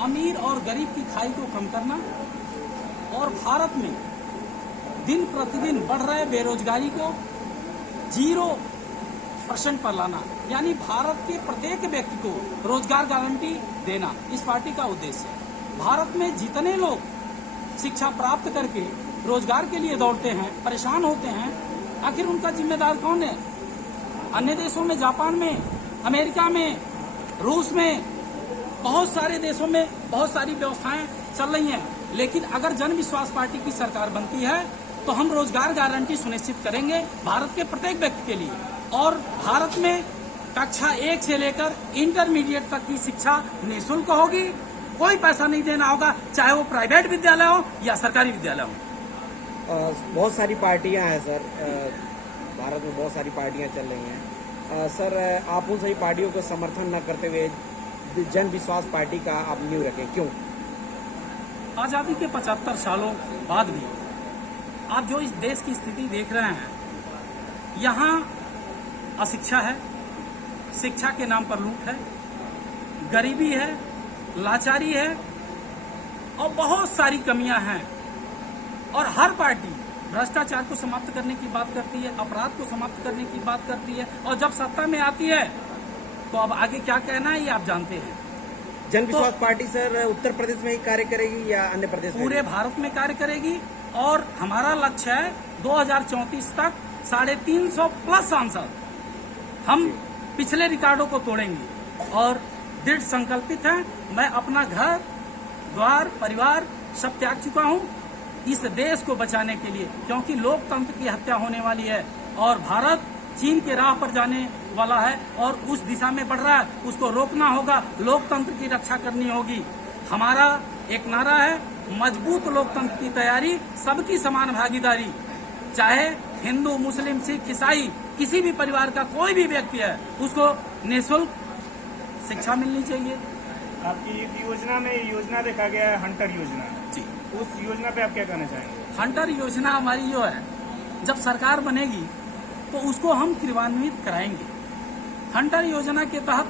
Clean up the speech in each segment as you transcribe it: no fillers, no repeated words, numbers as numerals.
अमीर और गरीब की खाई को कम करना और भारत में दिन प्रतिदिन बढ़ रहे बेरोजगारी को 0% पर लाना, यानी भारत के प्रत्येक व्यक्ति को रोजगार गारंटी देना इस पार्टी का उद्देश्य है। भारत में जितने लोग शिक्षा प्राप्त करके रोजगार के लिए दौड़ते हैं, परेशान होते हैं, आखिर उनका जिम्मेदार कौन है? अन्य देशों में, जापान में, अमेरिका में, रूस में, बहुत सारे देशों में बहुत सारी व्यवस्थाएं चल रही हैं, लेकिन अगर जन विश्वास पार्टी की सरकार बनती है तो हम रोजगार गारंटी सुनिश्चित करेंगे भारत के प्रत्येक व्यक्ति के लिए। और भारत में कक्षा 1 से लेकर इंटरमीडिएट तक की शिक्षा निःशुल्क होगी, कोई पैसा नहीं देना होगा, चाहे वो प्राइवेट विद्यालय हो या सरकारी विद्यालय हो। बहुत सारी पार्टियां हैं सर, भारत में बहुत सारी पार्टियां चल रही हैं। सर, आप उन सही पार्टियों को समर्थन न करते हुए जन विश्वास पार्टी का आप नींव रखें, क्यों? आजादी के 75 सालों बाद भी आप जो इस देश की स्थिति देख रहे हैं, यहाँ अशिक्षा है, शिक्षा के नाम पर लूट है, गरीबी है, लाचारी है और बहुत सारी कमियां हैं। और हर पार्टी भ्रष्टाचार को समाप्त करने की बात करती है, अपराध को समाप्त करने की बात करती है, और जब सत्ता में आती है तो अब आगे क्या कहना है ये आप जानते हैं। जन विश्वास पार्टी सर उत्तर प्रदेश में ही कार्य करेगी या अन्य प्रदेश में? पूरे भारत में कार्य करेगी और हमारा लक्ष्य है 2034 तक 350 प्लस सांसद हम पिछले रिकॉर्डों को तोड़ेंगे और दृढ़ संकल्पित हैं। मैं अपना घर द्वार परिवार सब त्याग चुका हूं इस देश को बचाने के लिए, क्योंकि लोकतंत्र की हत्या होने वाली है और भारत चीन के राह पर जाने वाला है और उस दिशा में बढ़ रहा है, उसको रोकना होगा, लोकतंत्र की रक्षा करनी होगी। हमारा एक नारा है, मजबूत लोकतंत्र की तैयारी, सबकी समान भागीदारी। चाहे हिंदू, मुस्लिम, सिख, ईसाई, किसी भी परिवार का कोई भी व्यक्ति है, उसको निःशुल्क शिक्षा मिलनी चाहिए। आपकी एक योजना में योजना देखा गया है, हंटर योजना जी, उस योजना पे आप क्या कहना चाहेंगे? हंटर योजना हमारी जो है, जब सरकार बनेगी तो उसको हम क्रियान्वित कराएंगे। हंटर योजना के तहत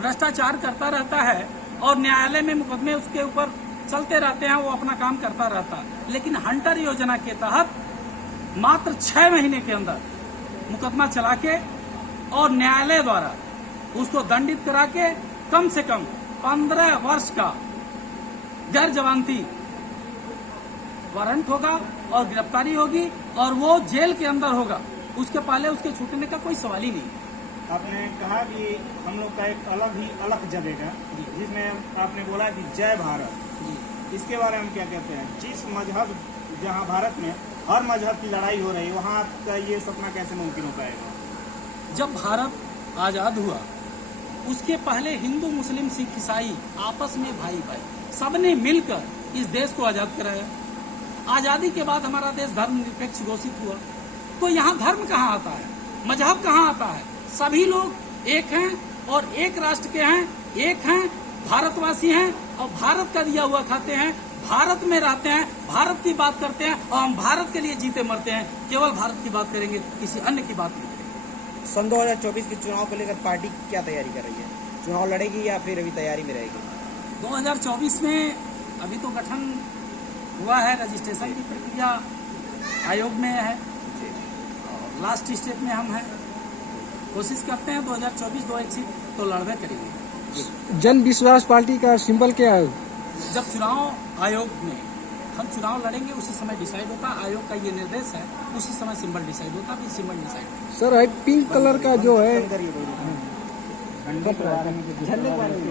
भ्रष्टाचार करता रहता है और न्यायालय में मुकदमे उसके ऊपर चलते रहते हैं, वो अपना काम करता रहता है। लेकिन हंटर योजना के तहत मात्र 6 महीने के अंदर मुकदमा चला के और न्यायालय द्वारा उसको दंडित करा के कम से कम 15 वर्ष का गैर जमानती वारंट होगा और गिरफ्तारी होगी और वो जेल के अंदर होगा, उसके पहले उसके छूटने का कोई सवाल ही नहीं। आपने कहा कि हम लोग का एक अलग जगेगा, जिसमें आपने बोला कि जय भारत, इसके बारे में क्या कहते हैं? जिस मजहब, जहां भारत में हर मजहब की लड़ाई हो रही है, वहां का ये सपना कैसे मुमकिन हो पाएगा? जब भारत आजाद हुआ उसके पहले हिंदू, मुस्लिम, सिख, ईसाई आपस में भाई भाई सबने मिलकर इस देश को आजाद कराया। आजादी के बाद हमारा देश धर्मनिरपेक्ष घोषित हुआ, तो यहाँ धर्म कहाँ आता है, मजहब कहाँ आता है? सभी लोग एक हैं और एक राष्ट्र के हैं, एक हैं, भारतवासी हैं और भारत का दिया हुआ खाते हैं, भारत में रहते हैं, भारत की बात करते हैं और हम भारत के लिए जीते मरते हैं। केवल भारत की बात करेंगे, किसी अन्य की बात नहीं करेंगे। सन 2024 के चुनाव को लेकर पार्टी क्या तैयारी कर रही है? चुनाव लड़ेगी या फिर अभी तैयारी में रहेगी? 2024 में अभी तो गठन हुआ है, रजिस्ट्रेशन की प्रक्रिया आयोग में है, लास्ट स्टेप में हम हैं। कोशिश करते हैं 2024 2 एक सीट तो लड़बे करेंगे। जन विश्वास पार्टी का सिंबल क्या है? जब चुनाव आयोग में हम चुनाव लड़ेंगे उसी समय डिसाइड होता, आयोग का ये निर्देश है, उसी समय सिंबल डिसाइड होता, फिर symbol decide. Sir, pink colour का जो है झंडे